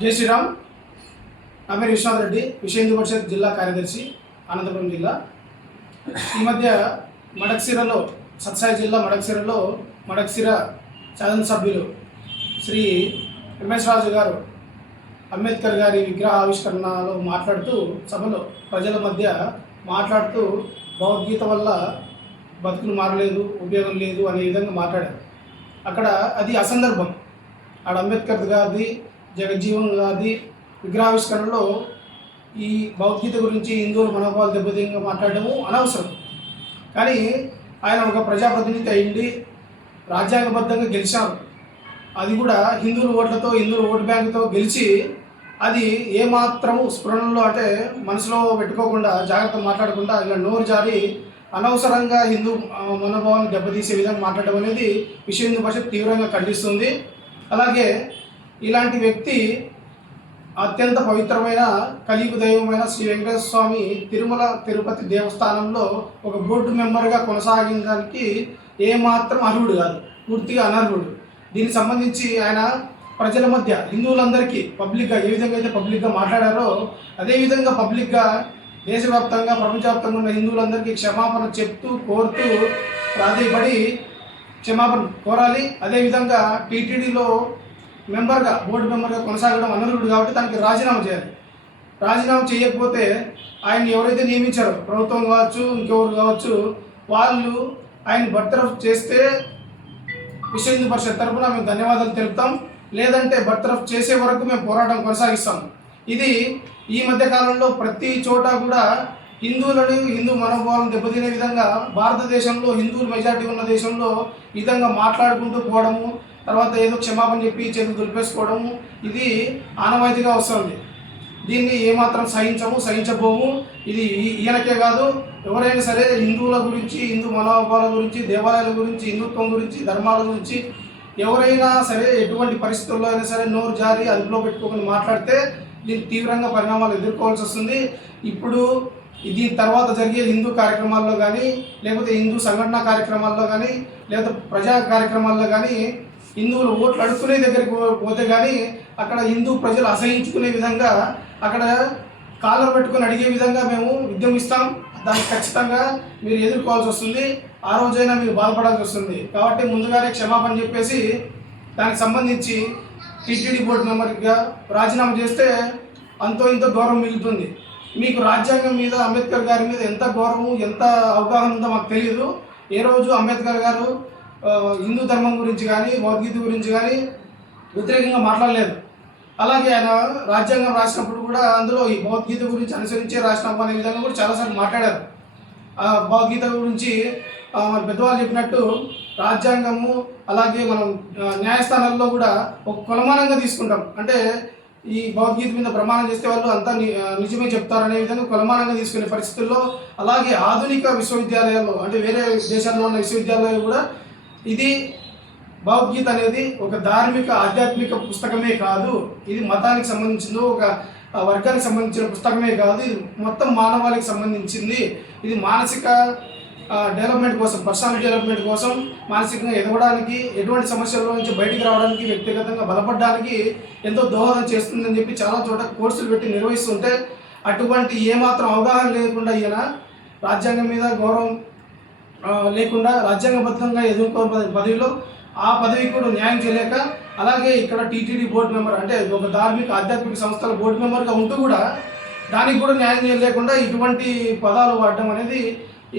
జై శ్రీరామ్. నా పేరు విశ్వనాథ్ రెడ్డి, విశ్వ హిందూ పరిషత్ జిల్లా కార్యదర్శి, అనంతపురం జిల్లా. ఈ మధ్య మడక్సిరలో, సత్సాయి జిల్లా మడక్సిర శాసనసభ్యులు శ్రీ రమేష్ రాజు గారు అంబేద్కర్ గారి విగ్రహ ఆవిష్కరణలో మాట్లాడుతూ, సభలో ప్రజల మధ్య మాట్లాడుతూ భగవద్గీత వల్ల బతుకులు మారలేదు, ఉపయోగం లేదు అనే విధంగా మాట్లాడారు. అక్కడ అది అసందర్భం. ఆడ అంబేద్కర్ గారిది, జగజ్జీవన్ గారిది విగ్రహావిష్కరణలో ఈ భగవద్గీత గురించి హిందువుల మనోభావాలు దెబ్బతీయంగా మాట్లాడటము అనవసరం. కానీ ఆయన ఒక ప్రజాప్రతినిధి అయ్యింది, రాజ్యాంగబద్ధంగా గెలిచారు. అది కూడా హిందువుల ఓట్లతో, హిందువుల ఓటు బ్యాంకుతో గెలిచి, అది ఏమాత్రము స్ఫురణలో అంటే మనసులో పెట్టుకోకుండా, జాగ్రత్త మాట్లాడకుండా ఇలా నోరు జారి అనవసరంగా హిందూ మనోభావాన్ని దెబ్బతీసే విధంగా మాట్లాడడం అనేది విశ్వ హిందూ పరిషత్ తీవ్రంగా ఖండిస్తుంది. అలాగే ఇలాంటి వ్యక్తి అత్యంత పవిత్రమైన కలియుగ దైవమైన శ్రీ వెంకటేశ్వర స్వామి తిరుమల తిరుపతి దేవస్థానంలో ఒక బోర్డు మెంబర్గా కొనసాగించడానికి ఏమాత్రం అర్హుడు కాదు, పూర్తిగా అనర్హుడు. దీనికి సంబంధించి ఆయన ప్రజల మధ్య హిందువులందరికీ పబ్లిక్గా ఏ విధంగా అయితే పబ్లిక్గా మాట్లాడారో, అదేవిధంగా పబ్లిక్గా దేశవ్యాప్తంగా, ప్రపంచవ్యాప్తంగా ఉన్న హిందువులందరికీ క్షమాపణ చెప్తూ, కోరుతూ, ప్రాధేయపడి క్షమాపణ కోరాలి. అదేవిధంగా టీటీడీలో బోర్డు మెంబర్గా కొనసాగడం అనర్హుడు కాబట్టి తనకి రాజీనామా చేయాలి. రాజీనామా చేయకపోతే ఆయన ఎవరైతే నియమించారో, ప్రభుత్వం కావచ్చు, ఇంకెవరు కావచ్చు, వాళ్ళు ఆయన బర్తరఫ్ చేస్తే విశ్వ హిందూ పరిషత్ తరఫున మేము ధన్యవాదాలు తెలుపుతాం. లేదంటే బర్తరఫ్ చేసే వరకు మేము పోరాటం కొనసాగిస్తాం. ఇది ఈ మధ్య కాలంలో ప్రతి చోట కూడా హిందువులని, హిందూ మనోభావాలను దెబ్బతినే విధంగా భారతదేశంలో హిందువులు మెజార్టీ ఉన్న దేశంలో ఈ విధంగా మాట్లాడుకుంటూ పోవడము, తర్వాత ఏదో క్షమాపణ చెప్పి చేతులు దులిపేసుకోవడము, ఇది ఆనవాయితీగా వస్తుంది. దీన్ని ఏమాత్రం సహించబోము. ఇది ఈయనకే కాదు, ఎవరైనా సరే హిందువుల గురించి, హిందూ మనోభావాల గురించి, దేవాలయాల గురించి, హిందుత్వం గురించి, ధర్మాల గురించి ఎవరైనా సరే ఎటువంటి పరిస్థితుల్లో అయినా సరే నోరు జారి అదుపులో పెట్టుకోకుండా మాట్లాడితే దీన్ని తీవ్రంగా పరిణామాలు ఎదుర్కోవాల్సి వస్తుంది. ఇప్పుడు దీని తర్వాత జరిగే హిందూ కార్యక్రమాల్లో కానీ, లేకపోతే హిందూ సంఘటన కార్యక్రమాల్లో కానీ, లేకపోతే ప్రజా కార్యక్రమాల్లో కానీ హిందువులు ఓట్లు అడుక్కునే దగ్గరికి పోతే కానీ అక్కడ హిందూ ప్రజలు అసహించుకునే విధంగా, అక్కడ కాలర్ పెట్టుకుని అడిగే విధంగా మేము ఉద్యమిస్తాం. దానికి ఖచ్చితంగా మీరు ఎదుర్కోవాల్సి వస్తుంది. ఆ రోజైనా మీరు బాధపడాల్సి వస్తుంది. కాబట్టి ముందుగానే క్షమాపణ చెప్పేసి దానికి సంబంధించి టీటీడీ బోర్డు మెంబర్గా రాజీనామా చేస్తే అంతో ఇంతో గౌరవం మిగులుతుంది. మీకు రాజ్యాంగం మీద, అంబేద్కర్ గారి మీద ఎంత గౌరవం, ఎంత అవగాహన ఉందో మాకు తెలియదు. ఏ రోజు అంబేద్కర్ గారు హిందూ ధర్మం గురించి కానీ, భగవద్గీత గురించి కానీ వ్యతిరేకంగా మాట్లాడలేదు. అలాగే ఆయన రాజ్యాంగం రాసినప్పుడు కూడా అందులో ఈ భగవద్గీత గురించి అనుసరించే రాసినాం అనే విధంగా కూడా చాలాసార్లు మాట్లాడారు. భగవద్గీత గురించి మన పెద్దవాళ్ళు చెప్పినట్టు రాజ్యాంగము, అలాగే మనం న్యాయస్థానాల్లో కూడా ఒక కొలమానంగా తీసుకుంటాం. అంటే ఈ భగవద్గీత మీద ప్రమాణం చేస్తే వాళ్ళు అంతా నిజమే చెప్తారనే విధంగా కొలమానంగా తీసుకునే పరిస్థితుల్లో, అలాగే ఆధునిక విశ్వవిద్యాలయాల్లో, అంటే వేరే దేశాల్లో ఉన్న విశ్వవిద్యాలయాలు కూడా ఇది భగవద్గీత అనేది ఒక ధార్మిక, ఆధ్యాత్మిక పుస్తకమే కాదు, ఇది మతానికి సంబంధించింది, ఒక వర్గానికి సంబంధించిన పుస్తకమే కాదు, ఇది మొత్తం మానవాళికి సంబంధించింది. ఇది మానసిక డెవలప్మెంట్ కోసం, పర్సనాలిటీ డెవలప్మెంట్ కోసం, మానసికంగా ఎదగడానికి, ఎటువంటి సమస్యల నుంచి బయటికి రావడానికి, వ్యక్తిగతంగా బలపడడానికి ఎంతో దోహదం చేస్తుందని చెప్పి చాలా చోట కోర్సులు పెట్టి నిర్వహిస్తుంటే, అటువంటి ఏమాత్రం అవగాహన లేకుండా ఈయన రాజ్యాంగం మీద గౌరవం లేకుండా రాజ్యాంగబద్ధంగా ఎదుర్కోని పదవిలో, ఆ పదవికి కూడా న్యాయం చేయలేక, అలాగే ఇక్కడ టీటీడీ బోర్డు మెంబర్ అంటే ఒక ధార్మిక, ఆధ్యాత్మిక సంస్థల బోర్డు మెంబర్గా ఉంటూ కూడా దానికి కూడా న్యాయం చేయలేకుండా ఇటువంటి పదాలు వాడడం అనేది,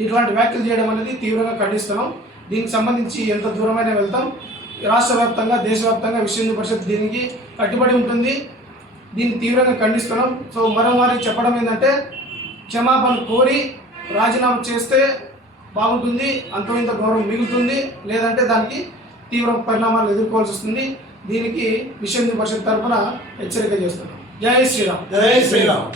ఇటువంటి వ్యాఖ్యలు చేయడం అనేది తీవ్రంగా ఖండిస్తున్నాం. దీనికి సంబంధించి ఎంత దూరమైనా వెళ్తాం. రాష్ట్ర వ్యాప్తంగా, దేశవ్యాప్తంగా విశ్వ హిందూ పరిషత్ దీనికి కట్టుబడి ఉంటుంది. దీన్ని తీవ్రంగా ఖండిస్తున్నాం. సో మరోమారి చెప్పడం ఏంటంటే, క్షమాపణ కోరి రాజీనామా చేస్తే బాగుంటుంది, అంతో ఇంత గౌరవం మిగులుతుంది. లేదంటే దానికి తీవ్ర పరిణామాలు ఎదుర్కోవాల్సి వస్తుంది. దీనికి విశ్వ హిందూ పరిషత్ తరఫున హెచ్చరిక చేస్తున్నాం. జై శ్రీరామ్. జై శ్రీరామ్.